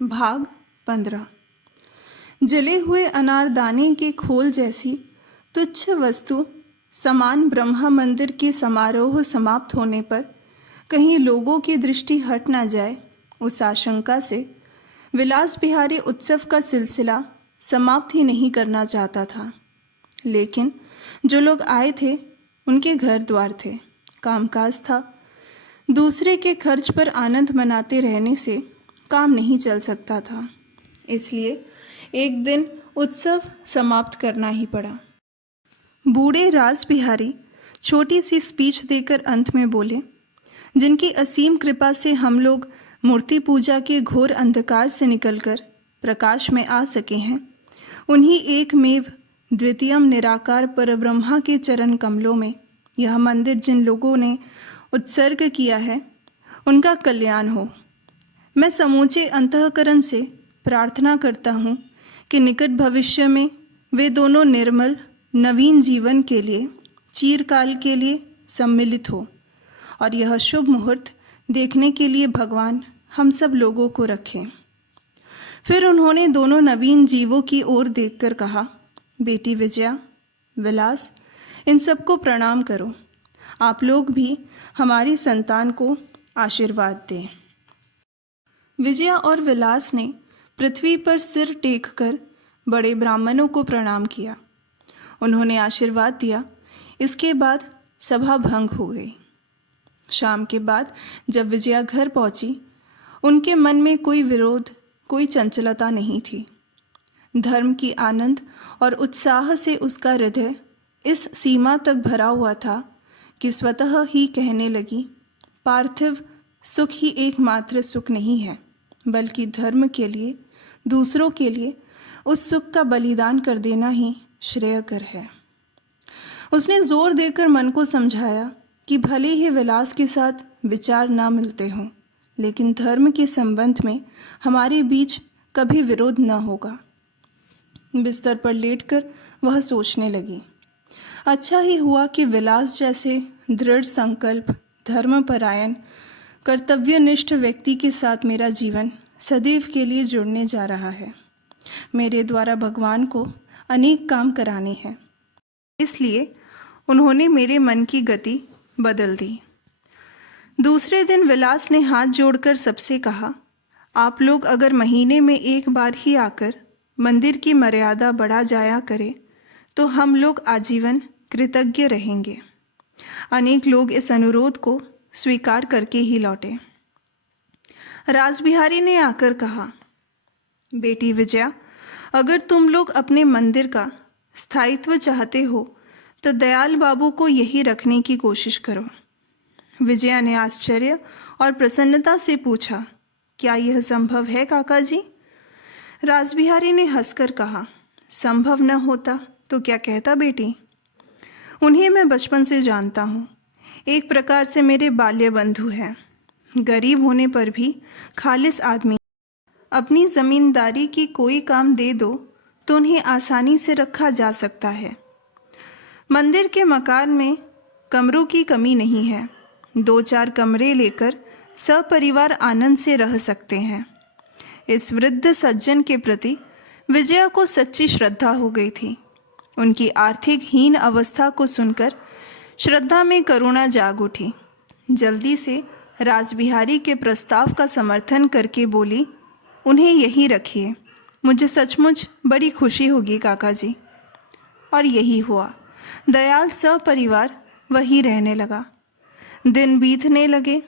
भाग 15। जले हुए अनारदाने के खोल जैसी तुच्छ वस्तु समान ब्रह्मा मंदिर के समारोह समाप्त होने पर कहीं लोगों की दृष्टि हट ना जाए, उस आशंका से विलास बिहारी उत्सव का सिलसिला समाप्त ही नहीं करना चाहता था। लेकिन जो लोग आए थे उनके घर द्वार थे, कामकाज था। दूसरे के खर्च पर आनंद मनाते रहने से काम नहीं चल सकता था, इसलिए एक दिन उत्सव समाप्त करना ही पड़ा। बूढ़े रास बिहारी छोटी सी स्पीच देकर अंत में बोले, जिनकी असीम कृपा से हम लोग मूर्ति पूजा के घोर अंधकार से निकलकर प्रकाश में आ सके हैं, उन्हीं एकमेव द्वितीयम निराकार परब्रह्मा के चरण कमलों में यह मंदिर जिन लोगों ने उत्सर्ग किया है, उनका कल्याण हो। मैं समूचे अंतःकरण से प्रार्थना करता हूँ कि निकट भविष्य में वे दोनों निर्मल नवीन जीवन के लिए चिरकाल के लिए सम्मिलित हो और यह शुभ मुहूर्त देखने के लिए भगवान हम सब लोगों को रखें। फिर उन्होंने दोनों नवीन जीवों की ओर देखकर कहा, बेटी विजया, विलास, इन सबको प्रणाम करो। आप लोग भी हमारी संतान को आशीर्वाद दें। विजया और विलास ने पृथ्वी पर सिर टेक कर बड़े ब्राह्मणों को प्रणाम किया। उन्होंने आशीर्वाद दिया। इसके बाद सभा भंग हो गई। शाम के बाद जब विजया घर पहुंची, उनके मन में कोई विरोध, कोई चंचलता नहीं थी। धर्म की आनंद और उत्साह से उसका हृदय इस सीमा तक भरा हुआ था कि स्वतः ही कहने लगी, पार्थिव सुख ही एकमात्र सुख नहीं है, बल्कि धर्म के लिए, दूसरों के लिए उस सुख का बलिदान कर देना ही श्रेयकर है। उसने जोर देकर मन को समझाया कि भले ही विलास के साथ विचार ना मिलते हों, लेकिन धर्म के संबंध में हमारे बीच कभी विरोध न होगा। बिस्तर पर लेटकर वह सोचने लगी, अच्छा ही हुआ कि विलास जैसे दृढ़ संकल्प, धर्मपरायण, कर्तव्यनिष्ठ व्यक्ति के साथ मेरा जीवन सदैव के लिए जुड़ने जा रहा है। मेरे द्वारा भगवान को अनेक काम कराने हैं, इसलिए उन्होंने मेरे मन की गति बदल दी। दूसरे दिन विलास ने हाथ जोड़कर सबसे कहा, आप लोग अगर महीने में एक बार ही आकर मंदिर की मर्यादा बढ़ा जाया करें तो हम लोग आजीवन कृतज्ञ रहेंगे। अनेक लोग इस अनुरोध को स्वीकार करके ही लौटे। रासबिहारी ने आकर कहा, बेटी विजया, अगर तुम लोग अपने मंदिर का स्थायित्व चाहते हो तो दयाल बाबू को यही रखने की कोशिश करो। विजया ने आश्चर्य और प्रसन्नता से पूछा, क्या यह संभव है काका जी? रासबिहारी ने हंसकर कहा, संभव न होता तो क्या कहता बेटी? उन्हें मैं बचपन से जानता हूँ। एक प्रकार से मेरे बाल्य बंधु हैं। गरीब होने पर भी खालिस आदमी। अपनी ज़मींदारी की कोई काम दे दो तो उन्हें आसानी से रखा जा सकता है। मंदिर के मकान में कमरों की कमी नहीं है। 2-4 कमरे लेकर सपरिवार आनंद से रह सकते हैं। इस वृद्ध सज्जन के प्रति विजया को सच्ची श्रद्धा हो गई थी। उनकी आर्थिक हीन अवस्था को सुनकर श्रद्धा में करुणा जाग उठी। जल्दी से रासबिहारी के प्रस्ताव का समर्थन करके बोली, उन्हें यहीं रखिए, मुझे सचमुच बड़ी खुशी होगी काका जी। और यही हुआ। दयाल सपरिवार वहीं रहने लगा। दिन बीतने लगे।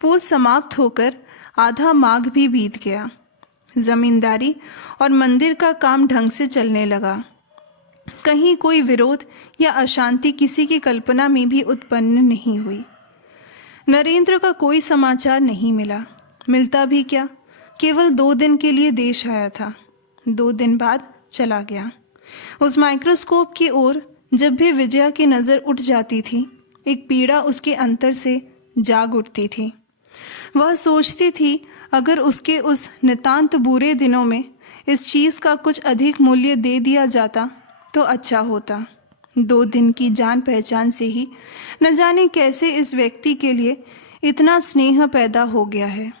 पूज समाप्त होकर आधा माघ भी बीत गया। जमींदारी और मंदिर का काम ढंग से चलने लगा। कहीं कोई विरोध या अशांति किसी की कल्पना में भी उत्पन्न नहीं हुई। नरेंद्र का कोई समाचार नहीं मिला। मिलता भी क्या, केवल 2 दिन के लिए देश आया था। 2 दिन बाद चला गया। उस माइक्रोस्कोप की ओर जब भी विजया की नज़र उठ जाती थी, एक पीड़ा उसके अंतर से जाग उठती थी। वह सोचती थी, अगर उसके उस नितांत बुरे दिनों में इस चीज़ का कुछ अधिक मूल्य दे दिया जाता तो अच्छा होता। 2 दिन की जान पहचान से ही न जाने कैसे इस व्यक्ति के लिए इतना स्नेह पैदा हो गया है।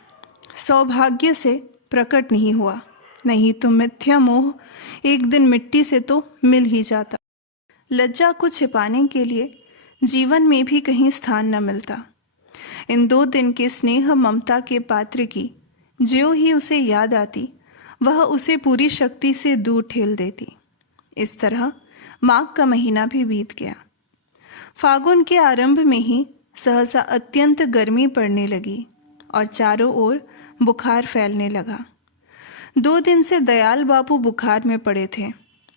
सौभाग्य से प्रकट नहीं हुआ, नहीं तो मिथ्या मोह एक दिन मिट्टी से तो मिल ही जाता। लज्जा को छिपाने के लिए जीवन में भी कहीं स्थान न मिलता। इन 2 दिन के स्नेह ममता के पात्र की ज्यों ही उसे याद आती, वह उसे पूरी शक्ति से दूर ठेल देती। इस तरह माघ का महीना भी बीत गया। फागुन के आरंभ में ही सहसा अत्यंत गर्मी पड़ने लगी और चारों ओर बुखार फैलने लगा। 2 दिन से दयाल बापू बुखार में पड़े थे।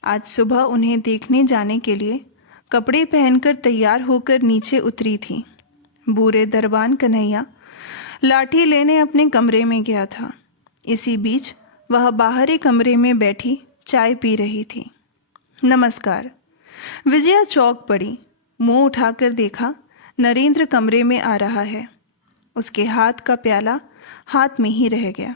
आज सुबह उन्हें देखने जाने के लिए कपड़े पहनकर तैयार होकर नीचे उतरी थी। बूढ़े दरबान कन्हैया लाठी लेने अपने कमरे में गया था। इसी बीच वह बाहरी कमरे में बैठी चाय पी रही थी। नमस्कार। विजया चौंक पड़ी। मुंह उठाकर देखा, नरेंद्र कमरे में आ रहा है। उसके हाथ का प्याला हाथ में ही रह गया।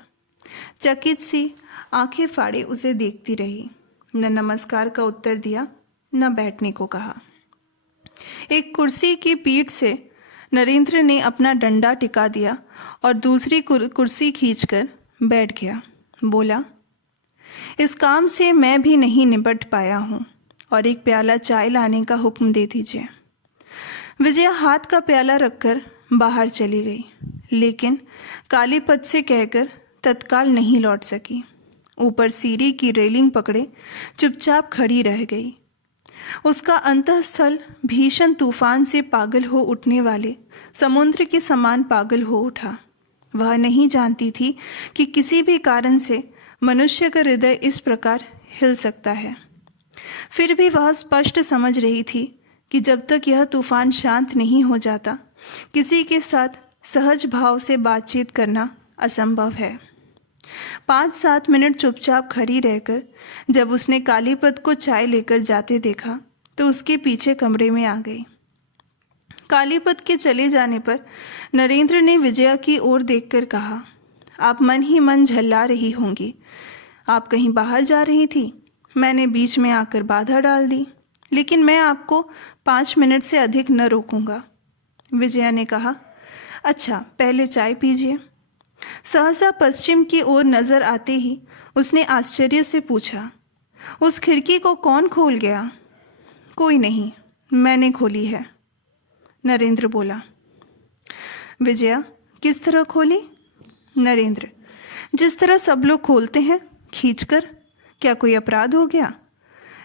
चकित सी आंखें फाड़े उसे देखती रही। न नमस्कार का उत्तर दिया, न बैठने को कहा। एक कुर्सी की पीठ से नरेंद्र ने अपना डंडा टिका दिया और दूसरी कुर्सी खींचकर बैठ गया। बोला, इस काम से मैं भी नहीं निपट पाया हूँ और एक प्याला चाय लाने का हुक्म दे दीजिए। विजया हाथ का प्याला रखकर बाहर चली गई, लेकिन कालीपद से कहकर तत्काल नहीं लौट सकी। ऊपर सीढ़ी की रेलिंग पकड़े चुपचाप खड़ी रह गई। उसका अंतःस्थल भीषण तूफान से पागल हो उठने वाले समुद्र के समान पागल हो उठा। वह नहीं जानती थी कि किसी भी कारण से मनुष्य का हृदय इस प्रकार हिल सकता है। फिर भी वह स्पष्ट समझ रही थी कि जब तक यह तूफान शांत नहीं हो जाता, किसी के साथ सहज भाव से बातचीत करना असंभव है। 5-7 मिनट चुपचाप खड़ी रहकर जब उसने कालीपद को चाय लेकर जाते देखा तो उसके पीछे कमरे में आ गई। कालीपद के चले जाने पर नरेंद्र ने विजया की ओर देखकर कहा, आप मन ही मन झल्ला रही होंगी। आप कहीं बाहर जा रही थी। मैंने बीच में आकर बाधा डाल दी, लेकिन मैं आपको 5 मिनट से अधिक न रोकूंगा। विजया ने कहा, अच्छा पहले चाय पीजिए। सहसा पश्चिम की ओर नजर आते ही उसने आश्चर्य से पूछा, उस खिड़की को कौन खोल गया? कोई नहीं, मैंने खोली है, नरेंद्र बोला। विजया, किस तरह खोली? नरेंद्र, जिस तरह सब लोग खोलते हैं, खींचकर। क्या कोई अपराध हो गया?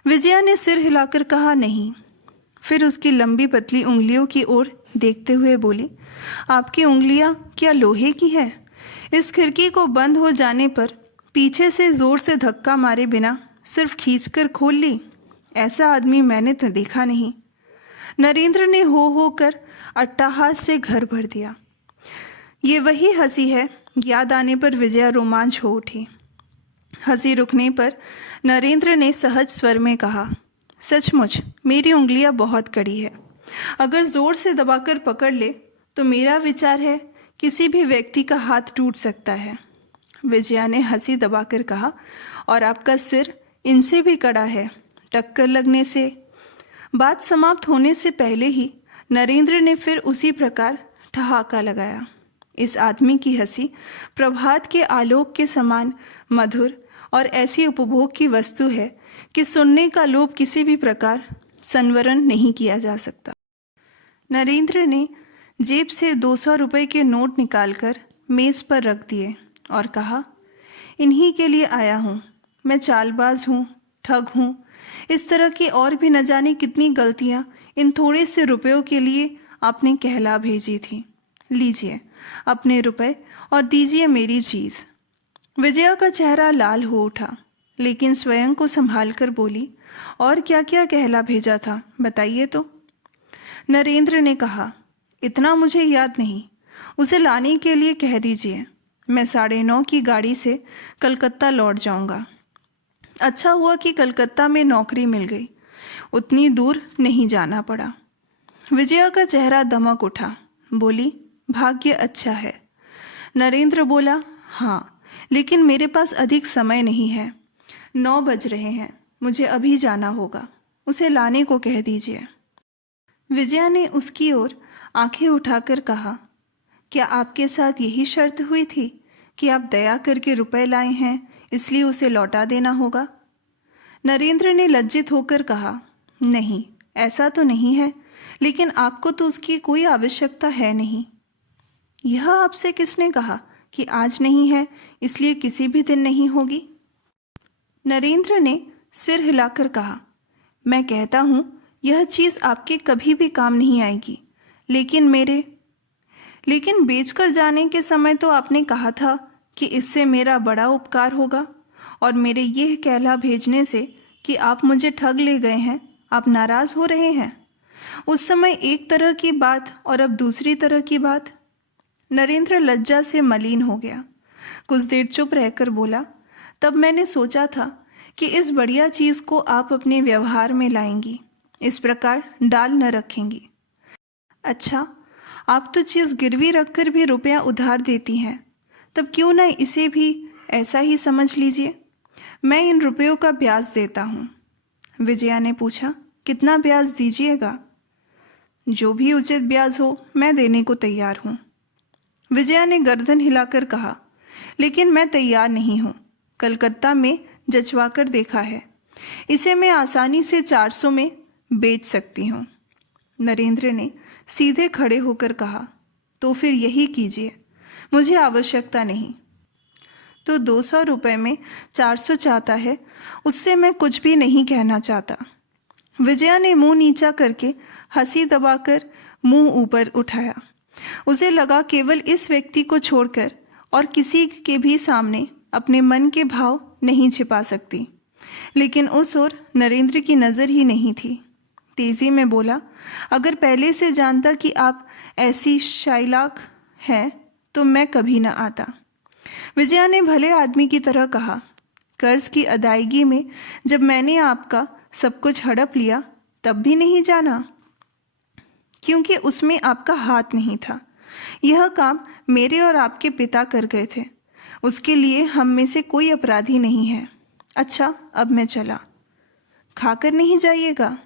विजया ने सिर हिलाकर कहा, नहीं। फिर उसकी लंबी पतली उंगलियों की ओर देखते हुए बोली, आपकी उंगलियां क्या लोहे की है? इस खिड़की को बंद हो जाने पर पीछे से जोर से धक्का मारे बिना सिर्फ खींचकर खोल ली? ऐसा आदमी मैंने तो देखा नहीं। नरेंद्र ने हो कर अट्टहास से घर भर दिया। ये वही हंसी है। याद आने पर विजया रोमांच हो उठी। हंसी रुकने पर नरेंद्र ने सहज स्वर में कहा, सचमुच मेरी उंगलियां बहुत कड़ी है। अगर जोर से दबाकर पकड़ ले तो मेरा विचार है किसी भी व्यक्ति का हाथ टूट सकता है। विजया ने हंसी दबाकर कहा, और आपका सिर इनसे भी कड़ा है, टक्कर लगने से। बात समाप्त होने से पहले ही नरेंद्र ने फिर उसी प्रकार ठहाका लगाया। इस आदमी की हंसी प्रभात के आलोक के समान मधुर और ऐसी उपभोग की वस्तु है कि सुनने का लोभ किसी भी प्रकार संवरण नहीं किया जा सकता। नरेंद्र ने जेब से 200 रुपये के नोट निकालकर मेज़ पर रख दिए और कहा, इन्हीं के लिए आया हूँ। मैं चालबाज हूँ, ठग हूँ। इस तरह की और भी न जाने कितनी गलतियाँ इन थोड़े से रुपयों के लिए आपने कहला भेजी थी। लीजिए अपने रुपए और दीजिए मेरी चीज़। विजया का चेहरा लाल हो उठा, लेकिन स्वयं को संभाल कर बोली, और क्या क्या कहला भेजा था, बताइए तो। नरेंद्र ने कहा, इतना मुझे याद नहीं, उसे लाने के लिए कह दीजिए। मैं 9:30 की गाड़ी से कलकत्ता लौट जाऊंगा। अच्छा हुआ कि कलकत्ता में नौकरी मिल गई, उतनी दूर नहीं जाना पड़ा। विजया का चेहरा दमक उठा, बोली, भाग्य अच्छा है। नरेंद्र बोला, हाँ, लेकिन मेरे पास अधिक समय नहीं है। 9 बज रहे हैं, मुझे अभी जाना होगा। उसे लाने को कह दीजिए। विजया ने उसकी ओर आंखें उठाकर कहा, क्या आपके साथ यही शर्त हुई थी कि आप दया करके रुपए लाए हैं, इसलिए उसे लौटा देना होगा। नरेंद्र ने लज्जित होकर कहा, नहीं, ऐसा तो नहीं है, लेकिन आपको तो उसकी कोई आवश्यकता है नहीं। यह आपसे किसने कहा कि आज नहीं है, इसलिए किसी भी दिन नहीं होगी? नरेंद्र ने सिर हिलाकर कहा, मैं कहता हूँ यह चीज़ आपके कभी भी काम नहीं आएगी, लेकिन बेचकर जाने के समय तो आपने कहा था कि इससे मेरा बड़ा उपकार होगा, और मेरे यह कहला भेजने से कि आप मुझे ठग ले गए हैं, आप नाराज़ हो रहे हैं। उस समय एक तरह की बात और अब दूसरी तरह की बात। नरेंद्र लज्जा से मलिन हो गया। कुछ देर चुप रहकर बोला, तब मैंने सोचा था कि इस बढ़िया चीज़ को आप अपने व्यवहार में लाएंगी, इस प्रकार डाल न रखेंगी। अच्छा, आप तो चीज़ गिरवी रखकर भी रुपया उधार देती हैं, तब क्यों न इसे भी ऐसा ही समझ लीजिए। मैं इन रुपयों का ब्याज देता हूँ। विजया ने पूछा, कितना ब्याज दीजिएगा? जो भी उचित ब्याज हो, मैं देने को तैयार हूँ। विजया ने गर्दन हिलाकर कहा, लेकिन मैं तैयार नहीं हूँ। कलकत्ता में जचवा कर देखा है, इसे मैं आसानी से 400 में बेच सकती हूँ। नरेंद्र ने सीधे खड़े होकर कहा, तो फिर यही कीजिए, मुझे आवश्यकता नहीं। तो 200 रुपये में 400 चाहता है, उससे मैं कुछ भी नहीं कहना चाहता। विजया ने मुंह नीचा करके हंसी दबाकर मुंह ऊपर उठाया। उसे लगा केवल इस व्यक्ति को छोड़कर और किसी के भी सामने अपने मन के भाव नहीं छिपा सकती, लेकिन उस ओर नरेंद्र की नज़र ही नहीं थी। तेजी में बोला, अगर पहले से जानता कि आप ऐसी शाइलाक हैं तो मैं कभी न आता। विजया ने भले आदमी की तरह कहा, कर्ज की अदायगी में जब मैंने आपका सब कुछ हड़प लिया तब भी नहीं जाना, क्योंकि उसमें आपका हाथ नहीं था। यह काम मेरे और आपके पिता कर गए थे, उसके लिए हम में से कोई अपराधी नहीं है। अच्छा, अब मैं चला। खाकर नहीं जाइएगा?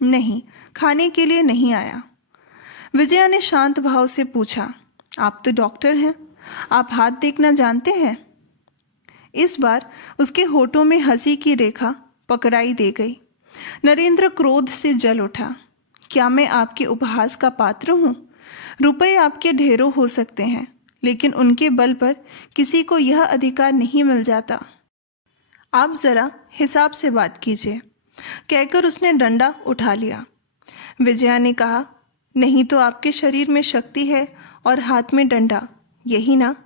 नहीं, खाने के लिए नहीं आया। विजया ने शांत भाव से पूछा, आप तो डॉक्टर हैं, आप हाथ देखना जानते हैं? इस बार उसके होठों में हंसी की रेखा पकड़ाई दे गई। नरेंद्र क्रोध से जल उठा, क्या मैं आपके उपहास का पात्र हूँ? रुपए आपके ढेरों हो सकते हैं, लेकिन उनके बल पर किसी को यह अधिकार नहीं मिल जाता। आप ज़रा हिसाब से बात कीजिए, कहकर उसने डंडा उठा लिया। विजया ने कहा, नहीं तो आपके शरीर में शक्ति है और हाथ में डंडा, यही ना?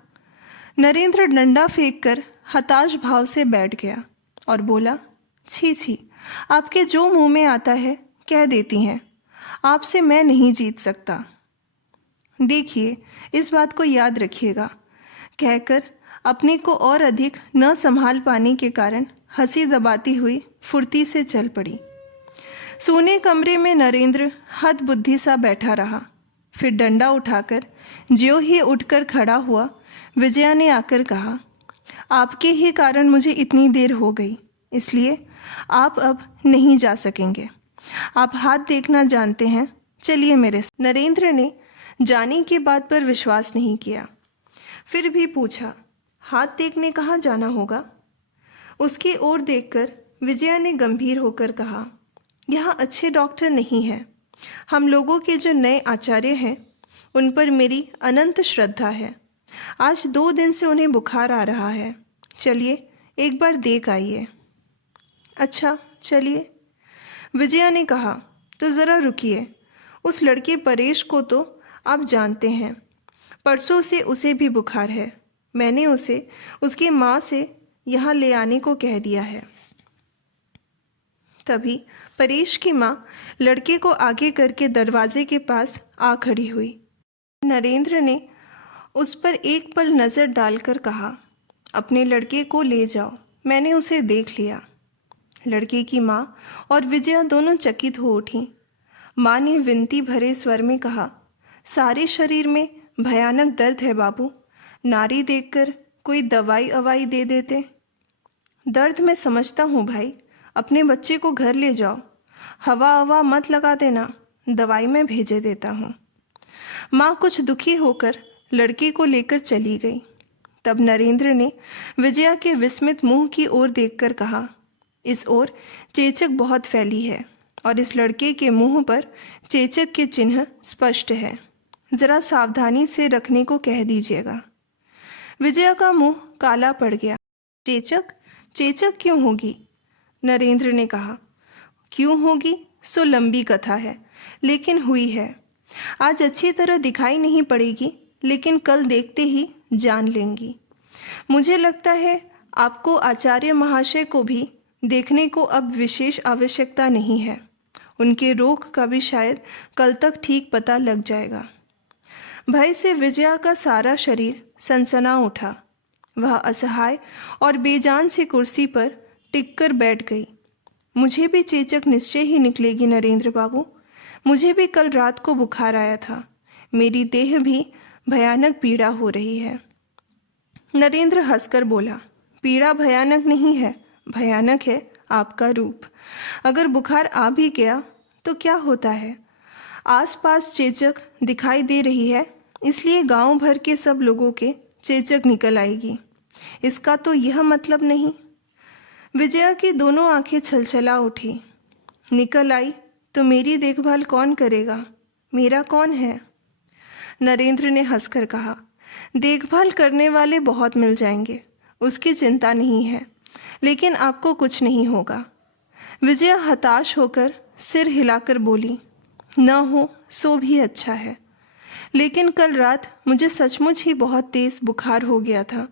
नरेंद्र डंडा फेंककर हताश भाव से बैठ गया और बोला, छी छी, आपके जो मुंह में आता है कह देती हैं, आपसे मैं नहीं जीत सकता। देखिए, इस बात को याद रखिएगा, कहकर अपने को और अधिक न संभाल पाने के कारण हंसी दबाती हुई फुर्ती से चल पड़ी। सोने कमरे में नरेंद्र हद बुद्धि सा बैठा रहा। फिर डंडा उठाकर ज्यों ही उठकर खड़ा हुआ, विजया ने आकर कहा, आपके ही कारण मुझे इतनी देर हो गई, इसलिए आप अब नहीं जा सकेंगे। आप हाथ देखना जानते हैं, चलिए मेरे साथ। नरेंद्र ने जाने की बात पर विश्वास नहीं किया, फिर भी पूछा, हाथ देखने कहाँ जाना होगा? उसकी ओर देखकर विजया ने गंभीर होकर कहा, यहाँ अच्छे डॉक्टर नहीं हैं। हम लोगों के जो नए आचार्य हैं उन पर मेरी अनंत श्रद्धा है। आज 2 दिन से उन्हें बुखार आ रहा है, चलिए एक बार देख आइए। अच्छा, चलिए, विजया ने कहा। तो ज़रा रुकिए, उस लड़के परेश को तो आप जानते हैं, परसों से उसे भी बुखार है। मैंने उसे उसकी माँ से यहाँ ले आने को कह दिया है। तभी परेश की माँ लड़के को आगे करके दरवाजे के पास आ खड़ी हुई। नरेंद्र ने उस पर एक पल नज़र डालकर कहा, अपने लड़के को ले जाओ, मैंने उसे देख लिया। लड़के की माँ और विजया दोनों चकित हो उठीं। माँ ने विनती भरे स्वर में कहा, सारे शरीर में भयानक दर्द है बाबू, नारी देखकर कोई दवाई अवाई दे देते। दर्द मैं समझता हूँ भाई, अपने बच्चे को घर ले जाओ, हवा हवा मत लगा देना, दवाई मैं भेजे देता हूँ। माँ कुछ दुखी होकर लड़के को लेकर चली गई। तब नरेंद्र ने विजया के विस्मित मुंह की ओर देखकर कहा, इस ओर चेचक बहुत फैली है और इस लड़के के मुंह पर चेचक के चिन्ह स्पष्ट है। ज़रा सावधानी से रखने को कह दीजिएगा। विजया का मुंह काला पड़ गया। चेचक? चेचक क्यों होगी? नरेंद्र ने कहा। क्यों होगी सो लंबी कथा है, लेकिन हुई है। आज अच्छी तरह दिखाई नहीं पड़ेगी, लेकिन कल देखते ही जान लेंगी। मुझे लगता है आपको आचार्य महाशय को भी देखने को अब विशेष आवश्यकता नहीं है। उनके रोग का भी शायद कल तक ठीक पता लग जाएगा। भय से विजया का सारा शरीर सनसना उठा। वह असहाय और बेजान सी कुर्सी पर टिककर बैठ गई। मुझे भी चेचक निश्चय ही निकलेगी नरेंद्र बाबू। मुझे भी कल रात को बुखार आया था। मेरी देह भी भयानक पीड़ा हो रही है। नरेंद्र हंसकर बोला, पीड़ा भयानक नहीं है, भयानक है आपका रूप। अगर बुखार आ भी गया तो क्या होता है, आसपास चेचक दिखाई दे रही है, इसलिए गांव भर के सब लोगों के चेचक निकल आएगी। इसका तो यह मतलब नहीं। विजया की दोनों आंखें छलछला उठी। निकल आई तो मेरी देखभाल कौन करेगा? मेरा कौन है? नरेंद्र ने हंसकर कहा, देखभाल करने वाले बहुत मिल जाएंगे, उसकी चिंता नहीं है, लेकिन आपको कुछ नहीं होगा। विजया हताश होकर सिर हिलाकर बोली, न हो सो भी अच्छा है, लेकिन कल रात मुझे सचमुच ही बहुत तेज बुखार हो गया था।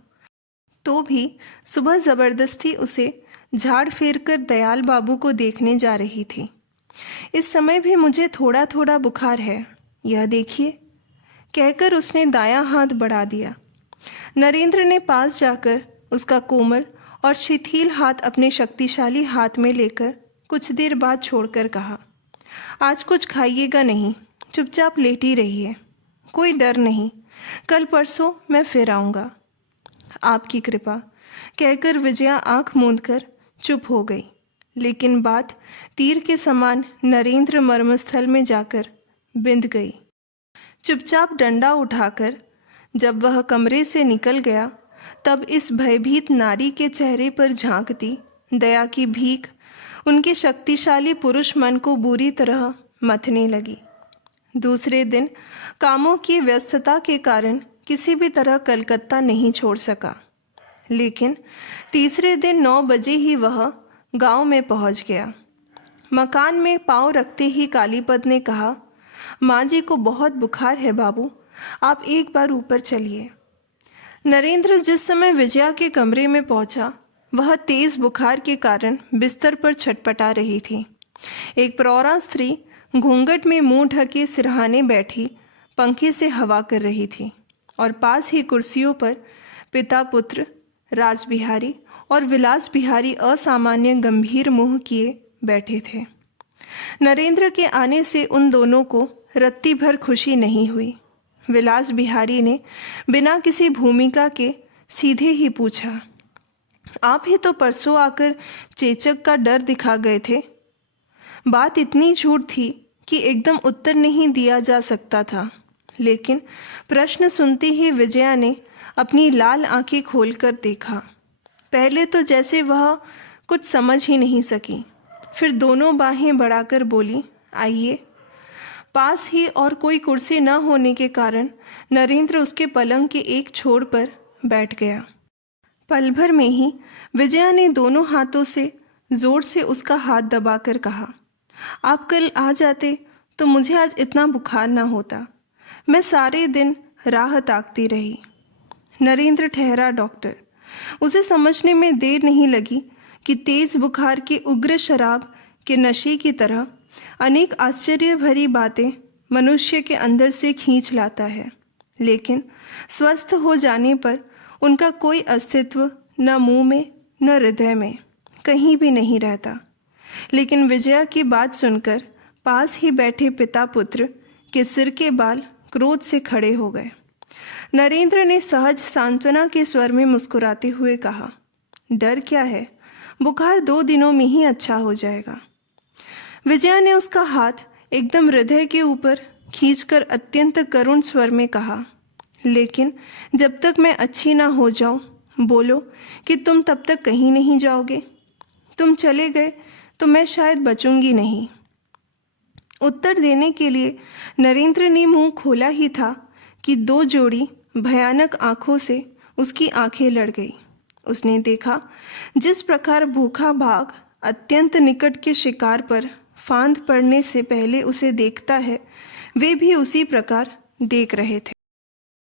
तो भी सुबह ज़बरदस्ती उसे झाड़ फेर कर दयाल बाबू को देखने जा रही थी। इस समय भी मुझे थोड़ा थोड़ा बुखार है, यह देखिए, कहकर उसने दायां हाथ बढ़ा दिया। नरेंद्र ने पास जाकर उसका कोमल और शिथिल हाथ अपने शक्तिशाली हाथ में लेकर कुछ देर बाद छोड़कर कहा, आज कुछ खाइएगा नहीं, चुपचाप लेटी रहिए, कोई डर नहीं, कल परसों मैं फिर आऊँगा। आपकी कृपा, कहकर विजया आंख मूंदकर चुप हो गई। लेकिन बात तीर के समान नरेंद्र मर्मस्थल में जाकर बिंध गई। चुपचाप डंडा उठाकर जब वह कमरे से निकल गया, तब इस भयभीत नारी के चेहरे पर झांकती दया की भीख उनके शक्तिशाली पुरुष मन को बुरी तरह मथने लगी। दूसरे दिन कामों की व्यस्तता के कारण किसी भी तरह कलकत्ता नहीं छोड़ सका, लेकिन तीसरे दिन 9 बजे ही वह गांव में पहुंच गया। मकान में पांव रखते ही कालीपद ने कहा, माँ जी को बहुत बुखार है बाबू, आप एक बार ऊपर चलिए। नरेंद्र जिस समय विजया के कमरे में पहुंचा, वह तेज बुखार के कारण बिस्तर पर छटपटा रही थी। एक प्रौढ़ा स्त्री घूंघट में मुंह ढके सिरहाने बैठी पंखे से हवा कर रही थी और पास ही कुर्सियों पर पिता पुत्र राजबिहारी और विलास बिहारी असामान्य गंभीर मुंह किए बैठे थे। नरेंद्र के आने से उन दोनों को रत्ती भर खुशी नहीं हुई। विलास बिहारी ने बिना किसी भूमिका के सीधे ही पूछा, आप ही तो परसों आकर चेचक का डर दिखा गए थे। बात इतनी झूठ थी कि एकदम उत्तर नहीं दिया जा सकता था, लेकिन प्रश्न सुनते ही विजया ने अपनी लाल आंखें खोलकर देखा। पहले तो जैसे वह कुछ समझ ही नहीं सकी, फिर दोनों बाहें बढ़ाकर बोली, आइए। पास ही और कोई कुर्सी न होने के कारण नरेंद्र उसके पलंग के एक छोर पर बैठ गया। पल भर में ही विजया ने दोनों हाथों से जोर से उसका हाथ दबाकर कहा, आप कल आ जाते तो मुझे आज इतना बुखार ना होता। मैं सारे दिन राह ताकती रही। नरेंद्र ठहरा डॉक्टर। उसे समझने में देर नहीं लगी कि तेज बुखार के उग्र शराब के नशे की तरह अनेक आश्चर्य भरी बातें मनुष्य के अंदर से खींच लाता है, लेकिन स्वस्थ हो जाने पर उनका कोई अस्तित्व न मुंह में न हृदय में कहीं भी नहीं रहता। लेकिन विजया की बात सुनकर पास ही बैठे पिता पुत्र के सिर के बाल क्रोध से खड़े हो गए। नरेंद्र ने सहज सांत्वना के स्वर में मुस्कुराते हुए कहा, डर क्या है, बुखार 2 दिनों में ही अच्छा हो जाएगा। विजया ने उसका हाथ एकदम हृदय के ऊपर खींचकर अत्यंत करुण स्वर में कहा, लेकिन जब तक मैं अच्छी ना हो जाऊं, बोलो कि तुम तब तक कहीं नहीं जाओगे। तुम चले गए तो मैं शायद बचूंगी नहीं। उत्तर देने के लिए नरेंद्र ने मुंह खोला ही था कि दो जोड़ी भयानक आंखों से उसकी आंखें लड़ गई। उसने देखा जिस प्रकार भूखा बाघ अत्यंत निकट के शिकार पर फांद पड़ने से पहले उसे देखता है, वे भी उसी प्रकार देख रहे थे।